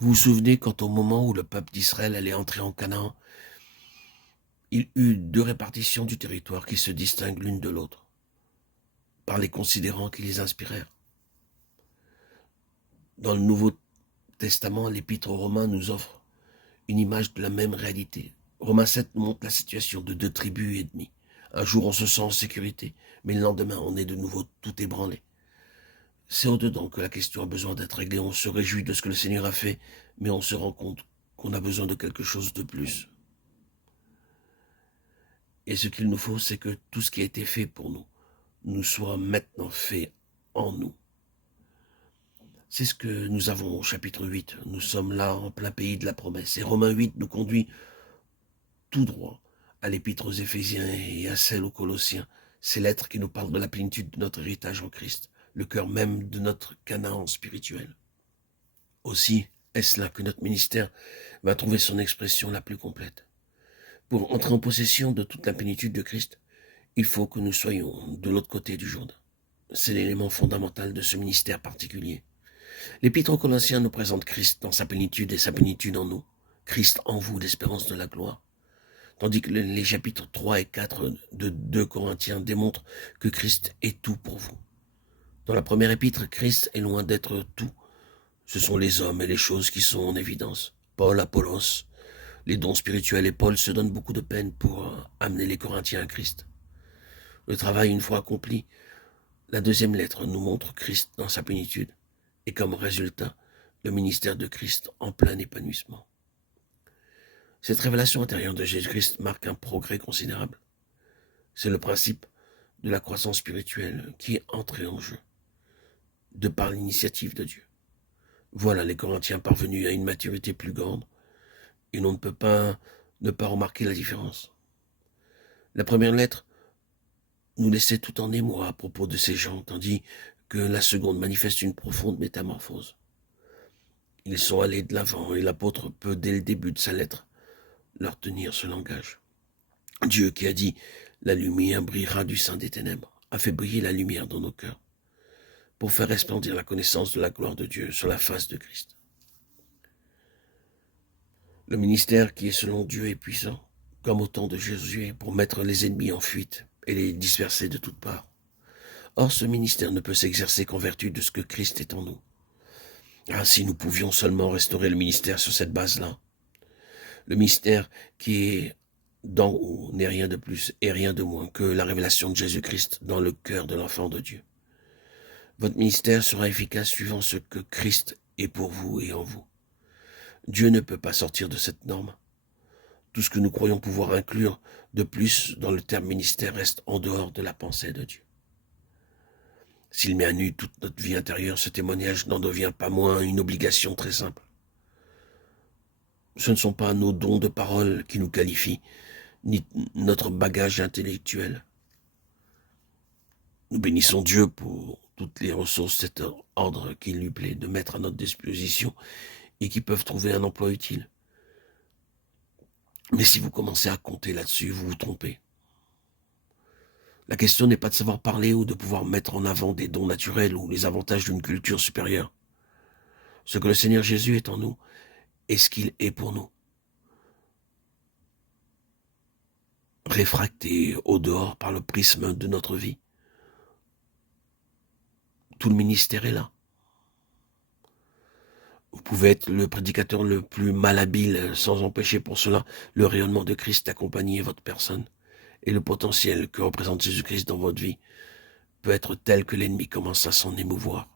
Vous vous souvenez quand au moment où le peuple d'Israël allait entrer en Canaan, il eut deux répartitions du territoire qui se distinguent l'une de l'autre, par les considérants qui les inspirèrent. Dans le Nouveau Testament, l'Épître aux Romains nous offre une image de la même réalité. Romains 7 nous montre la situation de deux tribus ennemies. Un jour, on se sent en sécurité, mais le lendemain, on est de nouveau tout ébranlé. C'est au-dedans que la question a besoin d'être réglée. On se réjouit de ce que le Seigneur a fait, mais on se rend compte qu'on a besoin de quelque chose de plus. Et ce qu'il nous faut, c'est que tout ce qui a été fait pour nous, nous soit maintenant fait en nous. C'est ce que nous avons au chapitre 8. Nous sommes là en plein pays de la promesse. Et Romains 8 nous conduit tout droit à l'épître aux Éphésiens et à celle aux Colossiens. Ces lettres qui nous parlent de la plénitude de notre héritage en Christ, le cœur même de notre Canaan spirituel. Aussi, est-ce là que notre ministère va trouver son expression la plus complète. Pour entrer en possession de toute la plénitude de Christ, il faut que nous soyons de l'autre côté du Jourdain. C'est l'élément fondamental de ce ministère particulier. L'Épître aux Colossiens nous présente Christ dans sa plénitude et sa plénitude en nous. Christ en vous, l'espérance de la gloire. Tandis que les chapitres 3 et 4 de 2 Corinthiens démontrent que Christ est tout pour vous. Dans la première épître, Christ est loin d'être tout. Ce sont les hommes et les choses qui sont en évidence. Paul, Apollos, les dons spirituels et Paul se donnent beaucoup de peine pour amener les Corinthiens à Christ. Le travail, une fois accompli, la deuxième lettre nous montre Christ dans sa plénitude et comme résultat, le ministère de Christ en plein épanouissement. Cette révélation intérieure de Jésus-Christ marque un progrès considérable. C'est le principe de la croissance spirituelle qui est entré en jeu, de par l'initiative de Dieu. Voilà les Corinthiens parvenus à une maturité plus grande, et l'on ne peut pas ne pas remarquer la différence. La première lettre nous laissait tout en émoi à propos de ces gens, tandis que la seconde manifeste une profonde métamorphose. Ils sont allés de l'avant, et l'apôtre peut, dès le début de sa lettre, leur tenir ce langage. Dieu qui a dit « La lumière brillera du sein des ténèbres » a fait briller la lumière dans nos cœurs pour faire resplendir la connaissance de la gloire de Dieu sur la face de Christ. Le ministère qui est selon Dieu est puissant, comme au temps de Jésus, pour mettre les ennemis en fuite et les disperser de toutes parts. Or, ce ministère ne peut s'exercer qu'en vertu de ce que Christ est en nous. Si nous pouvions seulement restaurer le ministère sur cette base-là. Le mystère qui est d'en haut n'est rien de plus et rien de moins que la révélation de Jésus-Christ dans le cœur de l'enfant de Dieu. Votre ministère sera efficace suivant ce que Christ est pour vous et en vous. Dieu ne peut pas sortir de cette norme. Tout ce que nous croyons pouvoir inclure de plus dans le terme ministère reste en dehors de la pensée de Dieu. S'il met à nu toute notre vie intérieure, ce témoignage n'en devient pas moins une obligation très simple. Ce ne sont pas nos dons de parole qui nous qualifient, ni notre bagage intellectuel. Nous bénissons Dieu pour toutes les ressources de cet ordre qu'il lui plaît de mettre à notre disposition et qui peuvent trouver un emploi utile. Mais si vous commencez à compter là-dessus, vous vous trompez. La question n'est pas de savoir parler ou de pouvoir mettre en avant des dons naturels ou les avantages d'une culture supérieure. Ce que le Seigneur Jésus est en nous est ce qu'il est pour nous. Réfracté au dehors par le prisme de notre vie. Tout le ministère est là. Vous pouvez être le prédicateur le plus malhabile sans empêcher pour cela le rayonnement de Christ d'accompagner votre personne. Et le potentiel que représente Jésus-Christ dans votre vie peut être tel que l'ennemi commence à s'en émouvoir.